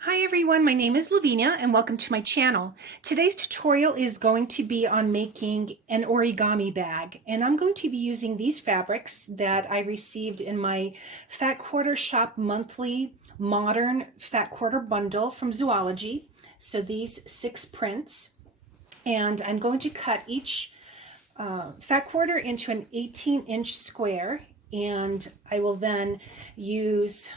Hi everyone, my name is Lavinia and welcome to my channel. Today's tutorial is going to be on making an origami bag, and I'm going to be using these fabrics that I received in my Fat Quarter Shop monthly modern Fat Quarter bundle from Zoology. So these 6 prints, and I'm going to cut each Fat Quarter into an 18-inch square, and I will then use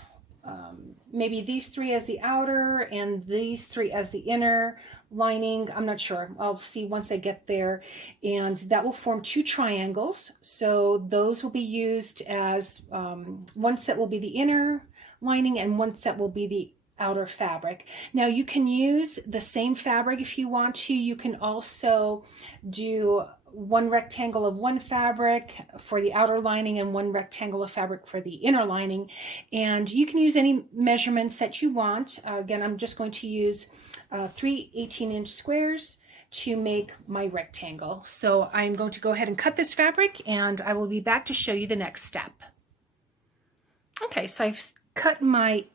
maybe these 3 as the outer and these 3 as the inner lining. I'm not sure. I'll see once I get there. And that will form 2 triangles. So those will be used as one set will be the inner lining and one set will be the outer fabric. Now you can use the same fabric if you want to. You can also do one rectangle of one fabric for the outer lining and one rectangle of fabric for the inner lining, and you can use any measurements that you want. Again, I'm just going to use 3 18-inch squares to make my rectangle. So I'm going to go ahead and cut this fabric, and I will be back to show you the next step. Okay, so I've cut my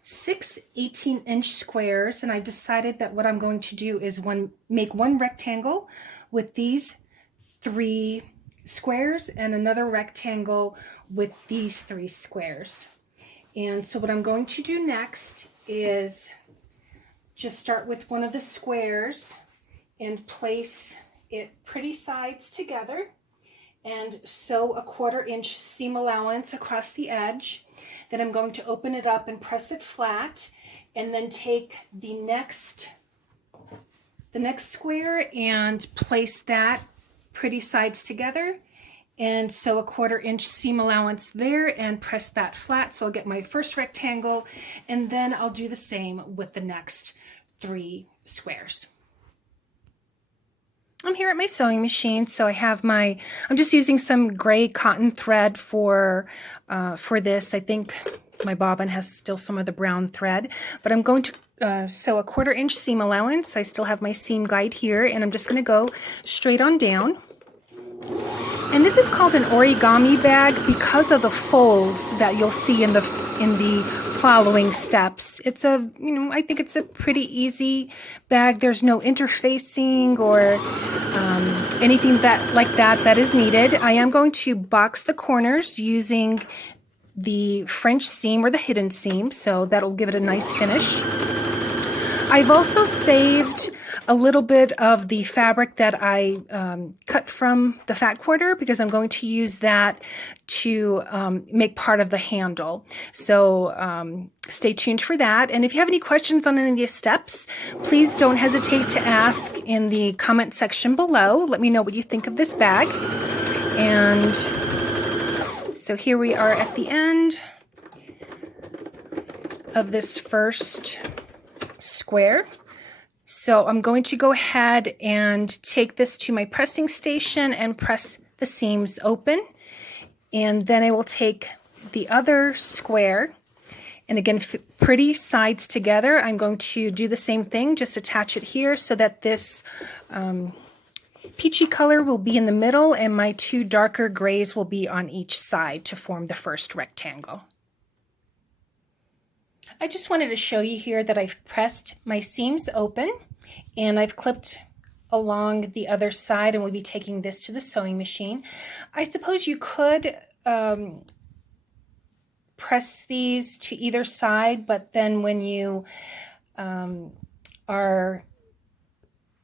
6 18-inch squares, and I've decided that what I'm going to do is make one rectangle with these 3 squares and another rectangle with these 3 squares. And so what I'm going to do next is just start with one of the squares and place it pretty sides together and sew a 1/4 inch seam allowance across the edge. Then I'm going to open it up and press it flat, and then take the next square and place that pretty sides together and sew a 1/4 inch seam allowance there and press that flat. So I'll get my first rectangle, and then I'll do the same with the next 3 squares. I'm here at my sewing machine, so I'm just using some gray cotton thread for this. I think my bobbin has still some of the brown thread, but I'm going to sew a 1/4 inch seam allowance. I still have my seam guide here, and I'm just going to go straight on down. And this is called an origami bag because of the folds that you'll see in the following steps. It's I think it's a pretty easy bag. There's no interfacing or anything like that is needed. I am going to box the corners using the French seam or the hidden seam, so that'll give it a nice finish. I've also saved a little bit of the fabric that I cut from the Fat Quarter because I'm going to use that to make part of the handle. So stay tuned for that. And if you have any questions on any of these steps, please don't hesitate to ask in the comment section below. Let me know what you think of this bag. And so here we are at the end of this first square. So I'm going to go ahead and take this to my pressing station and press the seams open. And then I will take the other square, and again, pretty sides together. I'm going to do the same thing, just attach it here so that this peachy color will be in the middle and my 2 darker grays will be on each side to form the first rectangle. I just wanted to show you here that I've pressed my seams open and I've clipped along the other side, and we'll be taking this to the sewing machine. I suppose you could press these to either side, but then when you are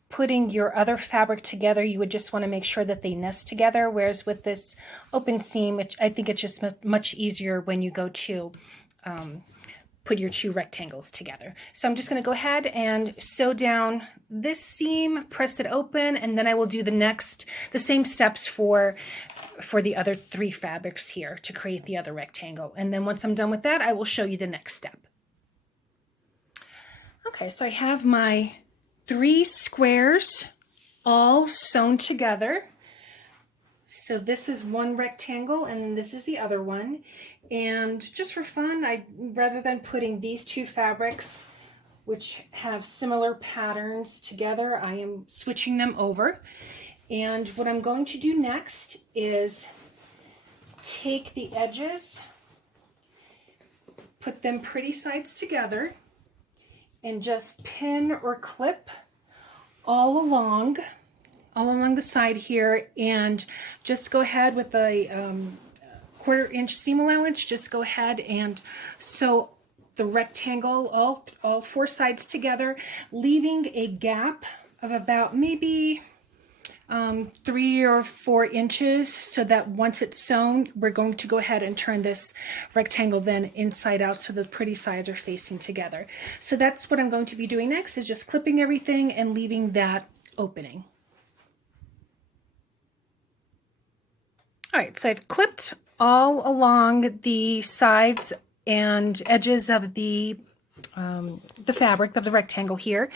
putting your other fabric together, you would just want to make sure that they nest together, whereas with this open seam, I think it's just much easier when you go to put your 2 rectangles together. So I'm just going to go ahead and sew down this seam, press it open, and then I will do the same steps for the other 3 fabrics here to create the other rectangle. And then once I'm done with that, I will show you the next step. Okay, so I have my 3 squares all sewn together. So this is one rectangle and this is the other one. And just for fun, rather than putting these 2 fabrics, which have similar patterns together, I am switching them over. And what I'm going to do next is take the edges, put them pretty sides together, and just pin or clip all along the side here, and just go ahead with a 1/4 inch seam allowance. Just go ahead and sew the rectangle, all 4 sides together, leaving a gap of about maybe 3 or 4 inches, so that once it's sewn, we're going to go ahead and turn this rectangle then inside out so the pretty sides are facing together. So that's what I'm going to be doing next, is just clipping everything and leaving that opening. All right, so I've clipped all along the sides and edges of the fabric of the rectangle here,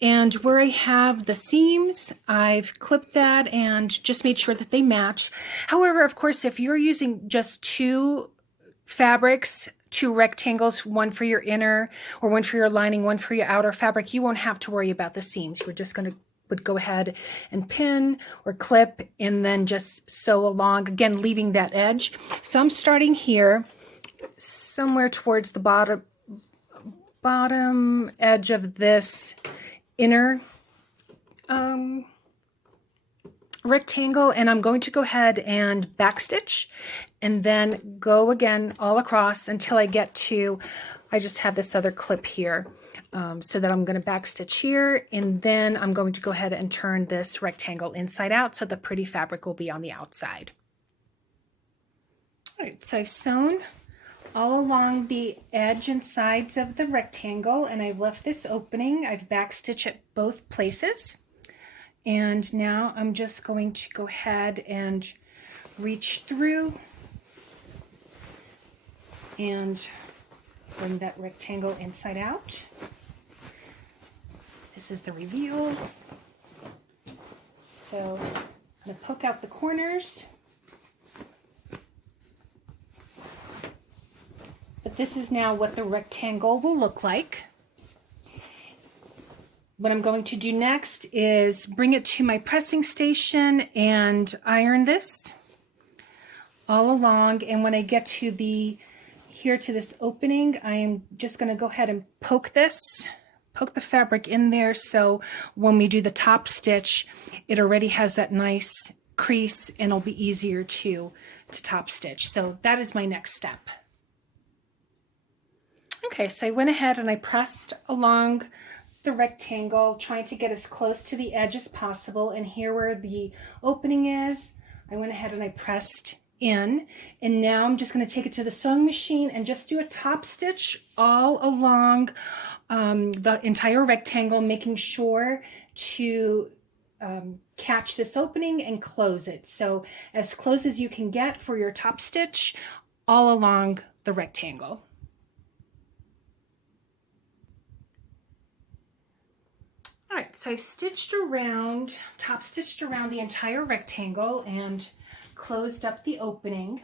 and where I have the seams, I've clipped that and just made sure that they match. However, of course, if you're using just 2 fabrics, 2 rectangles, one for your inner or one for your lining, one for your outer fabric, you won't have to worry about the seams. We're just going to go ahead and pin or clip and then just sew along, again leaving that edge. So I'm starting here somewhere towards the bottom edge of this inner rectangle, and I'm going to go ahead and backstitch and then go again all across until I get to, I just have this other clip here, so that I'm going to backstitch here, and then I'm going to go ahead and turn this rectangle inside out so the pretty fabric will be on the outside. All right, so I've sewn all along the edge and sides of the rectangle, and I've left this opening. I've backstitched at both places, and now I'm just going to go ahead and reach through and bring that rectangle inside out. This is the reveal. So I'm going to poke out the corners. But this is now what the rectangle will look like. What I'm going to do next is bring it to my pressing station and iron this all along. And when I get to here to this opening, I am just going to go ahead and poke the fabric in there, so when we do the top stitch, it already has that nice crease and it'll be easier to top stitch. So that is my next step. Okay, so I went ahead and I pressed along the rectangle, trying to get as close to the edge as possible, and here where the opening is, I went ahead and I pressed in, and now I'm just going to take it to the sewing machine and just do a top stitch all along the entire rectangle, making sure to catch this opening and close it. So as close as you can get for your top stitch all along the rectangle. All right, so I top stitched around the entire rectangle and closed up the opening.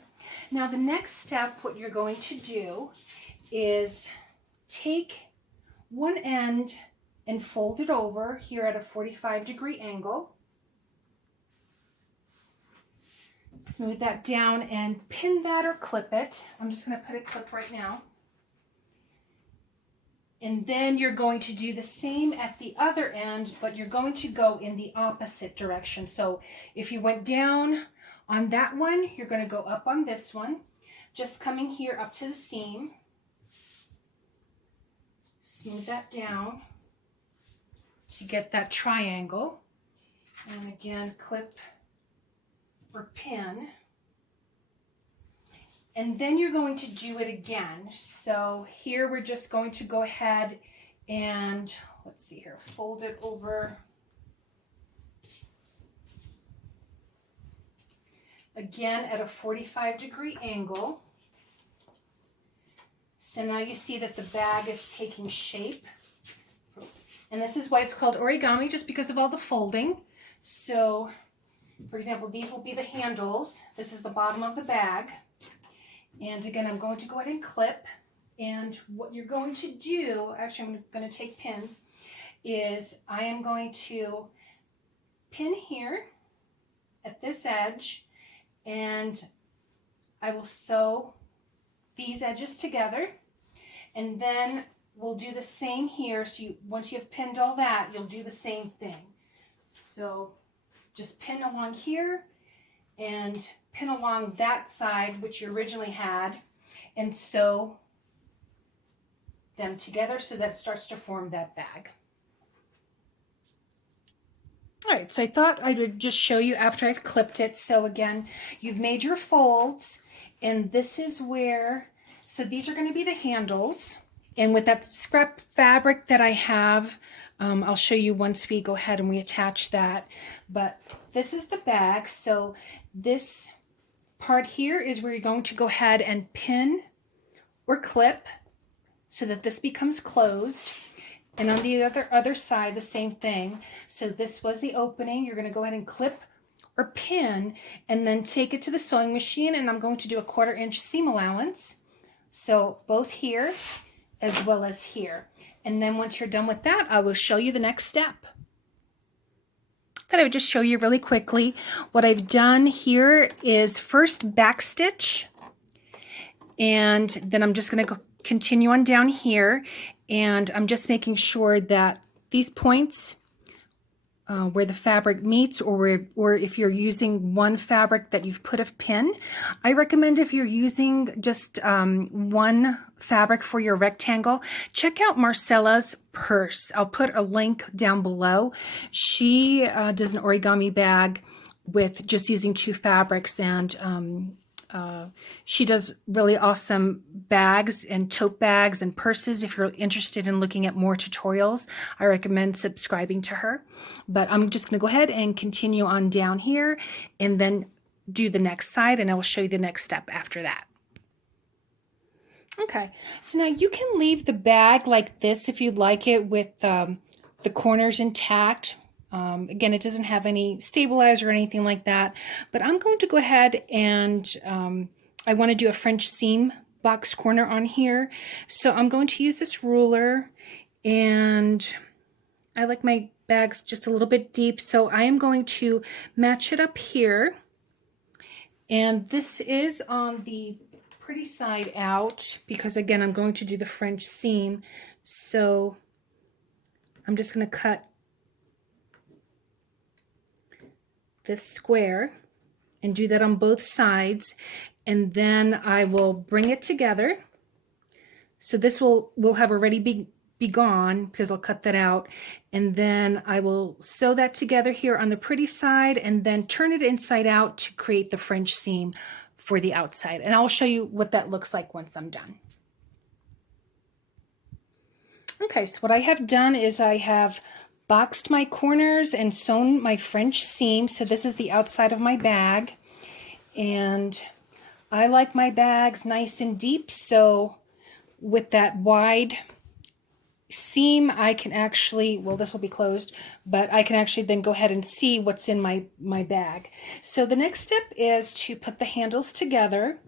Now the next step, what you're going to do is take one end and fold it over here at a 45-degree angle. Smooth that down and pin that or clip it. I'm just going to put a clip right now. And then you're going to do the same at the other end, but you're going to go in the opposite direction. So if you went down on that one, you're going to go up on this one, just coming here up to the seam. Smooth that down to get that triangle. And again, clip or pin. And then you're going to do it again. So here we're just going to go ahead and, let's see here, fold it over. Again at a 45-degree angle. So now you see that the bag is taking shape. And this is why it's called origami, just because of all the folding. So, for example, these will be the handles. This is the bottom of the bag. And again, I'm going to go ahead and clip. And what you're going to do, actually I'm going to take pins, is I am going to pin here at this edge, and I will sew these edges together, and then we'll do the same here. So once you've pinned all that, you'll do the same thing. So just pin along here and pin along that side, which you originally had, and sew them together so that it starts to form that bag. All right, so I thought I would just show you after I've clipped it. So again, you've made your folds, and this is where, so these are going to be the handles. And with that scrap fabric that I have, I'll show you once we go ahead and we attach that. But this is the bag. So this part here is where you're going to go ahead and pin or clip so that this becomes closed. And on the other side, the same thing. So this was the opening. You're going to go ahead and clip or pin and then take it to the sewing machine. And I'm going to do a 1/4 inch seam allowance. So both here as well as here. And then once you're done with that, I will show you the next step. That I would just show you really quickly. What I've done here is first back stitch, and then I'm just going to continue on down here, and I'm just making sure that these points where the fabric meets, or if you're using one fabric that you've put a pin, I recommend if you're using just one fabric for your rectangle, check out Marcella's purse. I'll put a link down below. She does an origami bag with just using 2 fabrics, and she does really awesome bags and tote bags and purses. If you're interested in looking at more tutorials, I recommend subscribing to her. But I'm just going to go ahead and continue on down here and then do the next side, and I will show you the next step after that. Okay, so now you can leave the bag like this if you'd like it with the corners intact. Again, it doesn't have any stabilizer or anything like that, but I'm going to go ahead and I want to do a French seam box corner on here. So I'm going to use this ruler, and I like my bags just a little bit deep, so I am going to match it up here. And this is on the pretty side out because, again, I'm going to do the French seam. So I'm just going to cut this square and do that on both sides, and then I will bring it together. So this will have already be gone because I'll cut that out, and then I will sew that together here on the pretty side and then turn it inside out to create the French seam for the outside, and I'll show you what that looks like once I'm done. Okay, so what I have done is I have boxed my corners and sewn my French seam. So this is the outside of my bag, and I like my bags nice and deep, so with that wide seam I can actually, well, this will be closed, but I can actually then go ahead and see what's in my bag. So the next step is to put the handles together,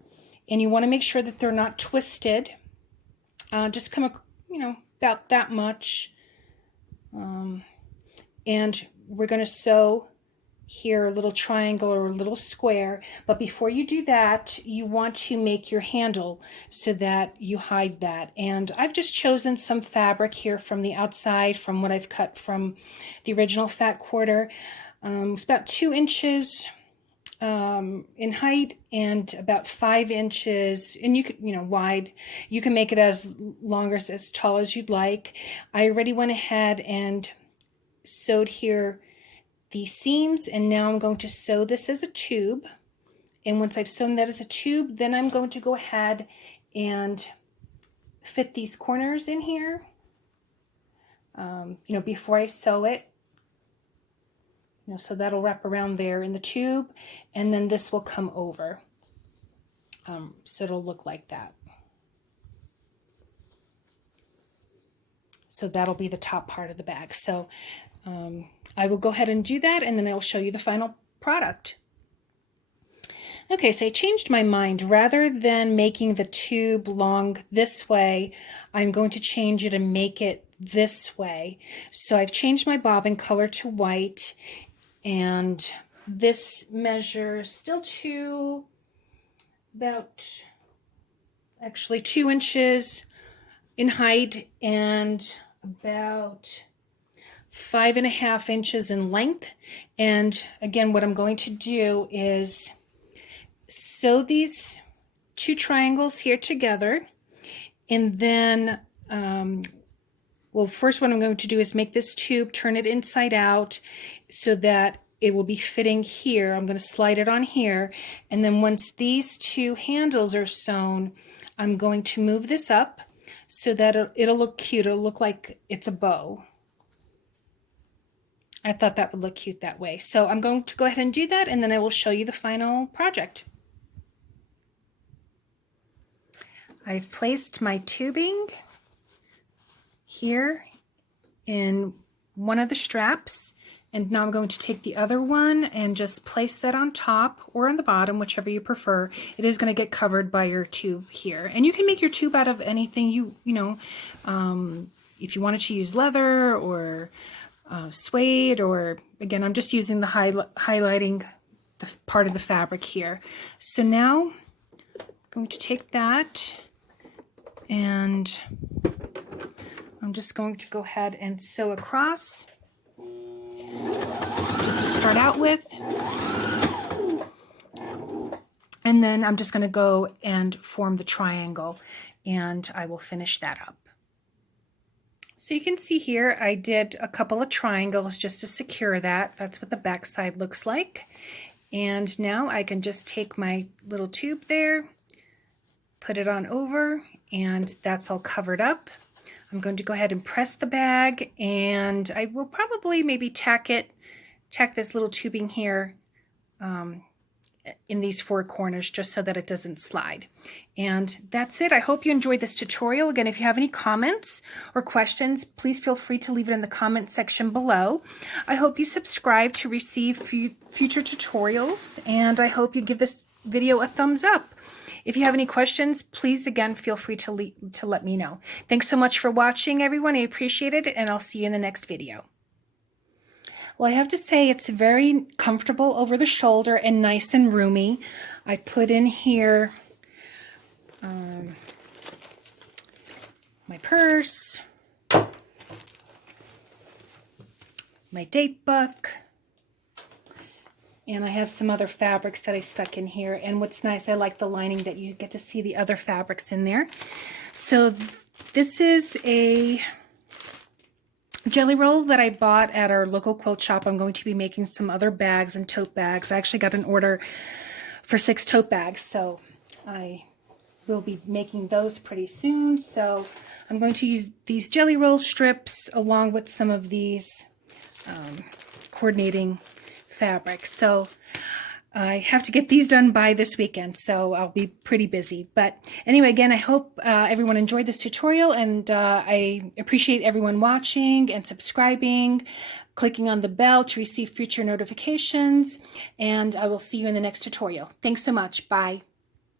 and you want to make sure that they're not twisted. Just come, about that much. And we're going to sew here a little triangle or a little square. But before you do that, you want to make your handle so that you hide that. And I've just chosen some fabric here from the outside from what I've cut from the original fat quarter. It's about 2 inches in height and about 5 inches, and you could, wide. You can make it as long or as tall as you'd like. I already went ahead and sewed here the seams, and now I'm going to sew this as a tube. And once I've sewn that as a tube, then I'm going to go ahead and fit these corners in here, before I sew it. So that'll wrap around there in the tube, and then this will come over. So it'll look like that. So that'll be the top part of the bag. So I will go ahead and do that, and then I'll show you the final product. Okay, so I changed my mind. Rather than making the tube long this way, I'm going to change it and make it this way. So I've changed my bobbin color to white, and this measures still about 2 inches in height and about 5.5 inches in length. And again, what I'm going to do is sew these 2 triangles here together, and then well, first what I'm going to do is make this tube, turn it inside out so that it will be fitting here. I'm going to slide it on here, and then once these 2 handles are sewn, I'm going to move this up so that it'll look cute. It'll look like it's a bow. I thought that would look cute that way. So I'm going to go ahead and do that, and then I will show you the final project. I've placed my tubing here in one of the straps, and now I'm going to take the other one and just place that on top or on the bottom, whichever you prefer. It is going to get covered by your tube here, and you can make your tube out of anything you know. If you wanted to use leather or suede, or again, I'm just using the highlighting the part of the fabric here. So now I'm going to take that, and I'm just going to go ahead and sew across, just to start out with. And then I'm just going to go and form the triangle, and I will finish that up. So you can see here I did a couple of triangles just to secure that. That's what the back side looks like. And now I can just take my little tube there, put it on over, and that's all covered up. I'm going to go ahead and press the bag, and I will probably maybe tack this little tubing here in these 4 corners, just so that it doesn't slide. And that's it. I hope you enjoyed this tutorial. Again, if you have any comments or questions, please feel free to leave it in the comment section below. I hope you subscribe to receive future tutorials, and I hope you give this video a thumbs up. If you have any questions, please, again, feel free to let me know. Thanks so much for watching, everyone. I appreciate it, and I'll see you in the next video. Well, I have to say it's very comfortable over the shoulder and nice and roomy. I put in here my purse, my date book, and I have some other fabrics that I stuck in here. And what's nice, I like the lining that you get to see the other fabrics in there. So this is a jelly roll that I bought at our local quilt shop. I'm going to be making some other bags and tote bags. I actually got an order for 6 tote bags, so I will be making those pretty soon. So I'm going to use these jelly roll strips along with some of these coordinating fabrics. So I have to get these done by this weekend, so I'll be pretty busy. But anyway, again, I hope everyone enjoyed this tutorial, and I appreciate everyone watching and subscribing, clicking on the bell to receive future notifications, and I will see you in the next tutorial. Thanks so much. Bye.